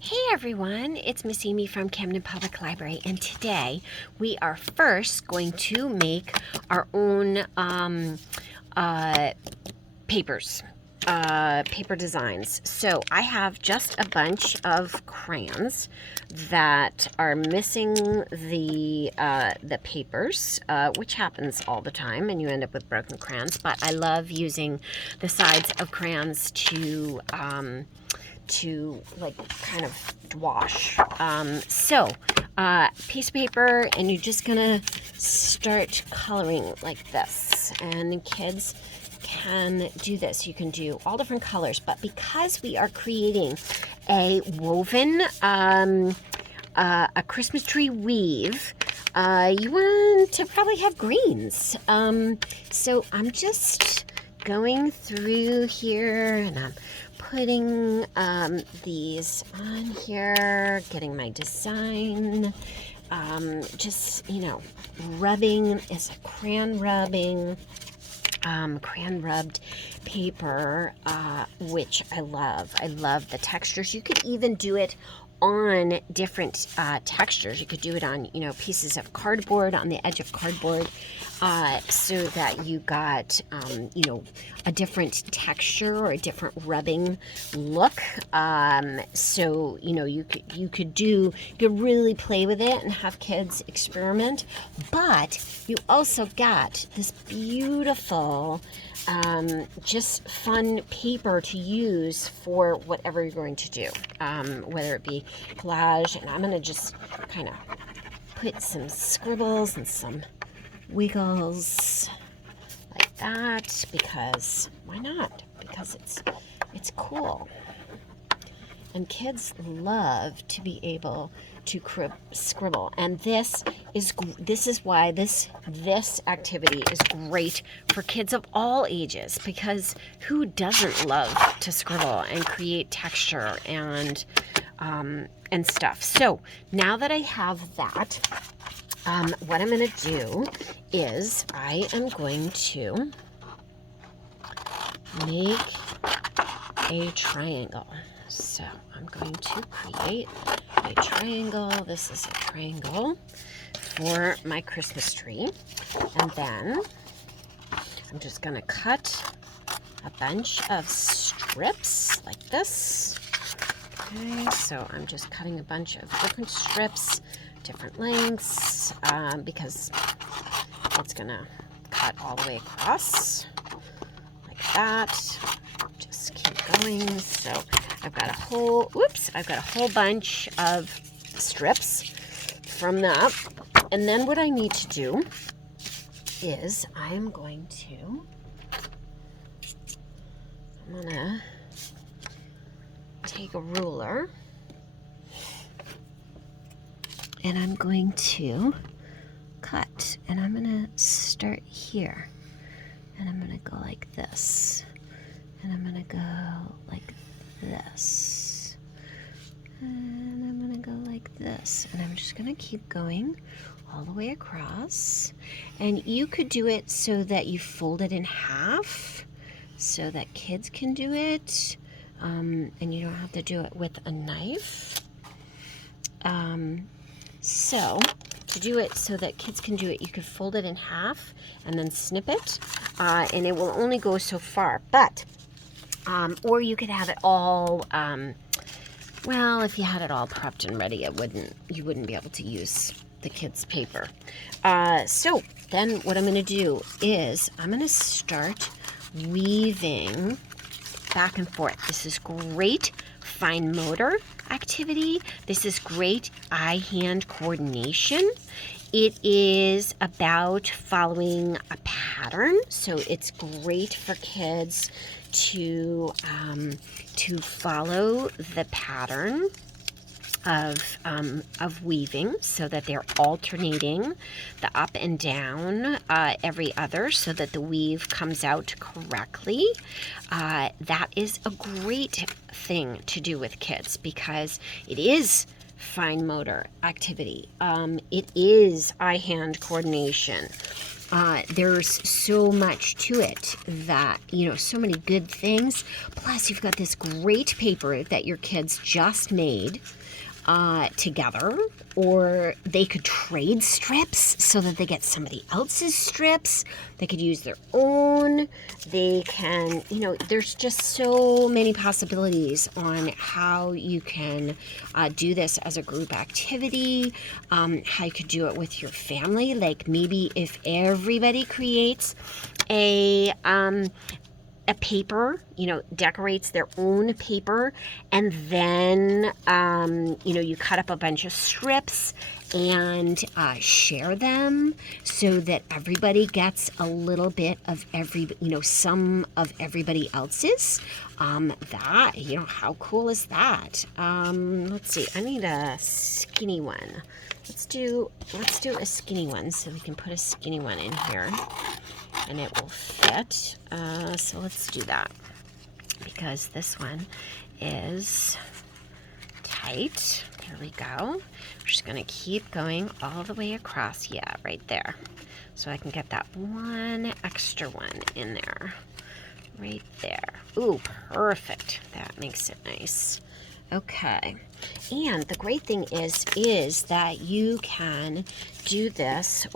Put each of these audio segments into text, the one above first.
Hey everyone, it's Miss Amy from Camden Public Library, and today we are first going to make our own papers, paper designs. So I have just a bunch of crayons that are missing the papers, which happens all the time, and you end up with broken crayons. But I love using the sides of crayons to like kind of wash. Piece of paper, and you're just gonna start coloring like this. And the kids can do this. You can do all different colors, but because we are creating a woven, a Christmas tree weave, you want to probably have greens. So I'm just going through here, and I'm putting these on here, getting my design, just, rubbing is a crayon rubbed paper, which I love. I love the textures. You could even do it on different textures. You could do it on, pieces of cardboard, on the edge of cardboard, so that you got, a different texture or a different rubbing look. So, you could really play with it and have kids experiment. But you also got this beautiful, just fun paper to use for whatever you're going to do, whether it be collage. And I'm going to just kind of put some scribbles and some wiggles like that, because why not? Because it's cool. And kids love to be able to scribble, and this is why this activity is great for kids of all ages, because who doesn't love to scribble and create texture and stuff. So now that I have that, what I'm going to do is I am going to make a triangle. So I'm going to create a triangle. This is a triangle for my Christmas tree. And then I'm just going to cut a bunch of strips like this. Okay, so I'm just cutting a bunch of different strips, different lengths, because it's going to cut all the way across like that. Just keep going. So I've got a whole bunch of strips from that. And then what I need to do is I'm going to take a ruler, and I'm going to cut, and I'm going to start here, and I'm going to go like this, and I'm going to go like this, and I'm going to go like this, and I'm just going to keep going all the way across. And you could do it so that you fold it in half so that kids can do it, and you don't have to do it with a knife. So to do it so that kids can do it, you could fold it in half and then snip it, and it will only go so far. But or you could have it all, well, if you had it all prepped and ready, you wouldn't be able to use the kids' paper. So then what I'm going to do is I'm going to start weaving back and forth. This is great fine motor activity. This is great eye-hand coordination. It is about following a pattern, so it's great for kids to follow the pattern of weaving, so that they're alternating the up and down every other, so that the weave comes out correctly. That is a great thing to do with kids, because it is fine motor activity. It is eye-hand coordination. there's so much to it that, you know, so many good things. Plus, you've got this great paper that your kids just made together, or they could trade strips so that they get somebody else's strips. They could use their own. They can, you know, there's just so many possibilities on how you can do this as a group activity, how you could do it with your family. Like maybe if everybody creates a paper, you know, decorates their own paper, and then, you know, you cut up a bunch of strips and share them so that everybody gets a little bit of some of everybody else's. That, you know, how cool is that? Let's see, I need a skinny one. Let's do a skinny one so we can put a skinny one in here and it will fit. So let's do that because this one is tight. There we go. We're just gonna keep going all the way across. Yeah, right there. So I can get that one extra one in there. Right there. Ooh, perfect. That makes it nice. Okay. And the great thing is that you can do this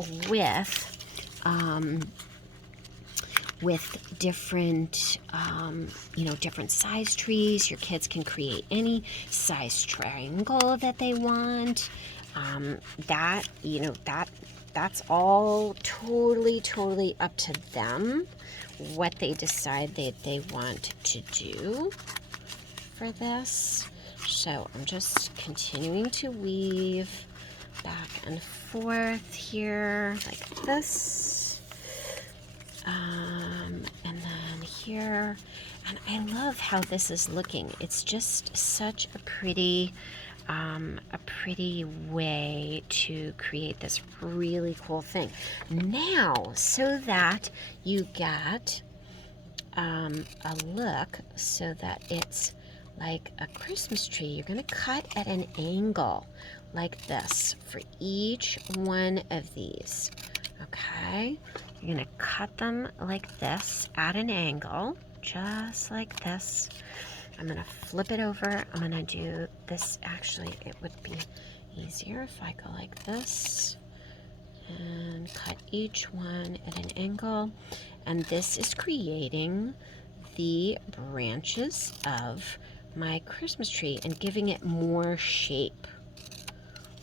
with different, you know, different size trees. Your kids can create any size triangle that they want. That, you know, that's all totally up to them, what they decide they want to do for this. So I'm just continuing to weave back and forth here like this. And then here. And I love how this is looking. It's just such a pretty way to create this really cool thing. Now, so that you get a look so that it's like a Christmas tree, you're going to cut at an angle like this for each one of these. Okay, you're going to cut them like this at an angle, just like this. I'm going to flip it over. I'm going to do this. Actually, it would be easier if I go like this and cut each one at an angle. And this is creating the branches of my Christmas tree and giving it more shape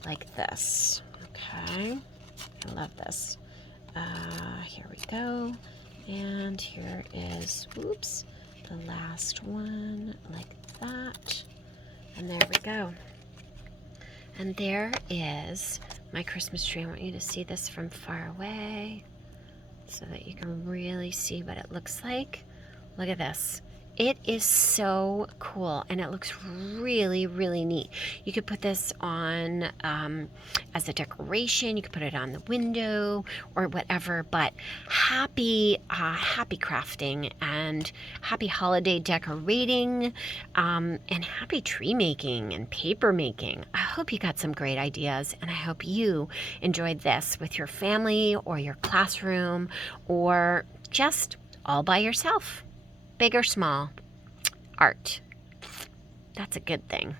like this. Okay, I love this. Here we go. And here is, oops, the last one like that. And there we go. And there is my Christmas tree. I want you to see this from far away so that you can really see what it looks like. Look at this. It is so cool, and it looks really, really neat. You could put this on as a decoration. You could put it on the window or whatever. But happy crafting and happy holiday decorating, and happy tree making and paper making. I hope you got some great ideas, and I hope you enjoyed this with your family or your classroom or just all by yourself. Big or small, art. That's a good thing.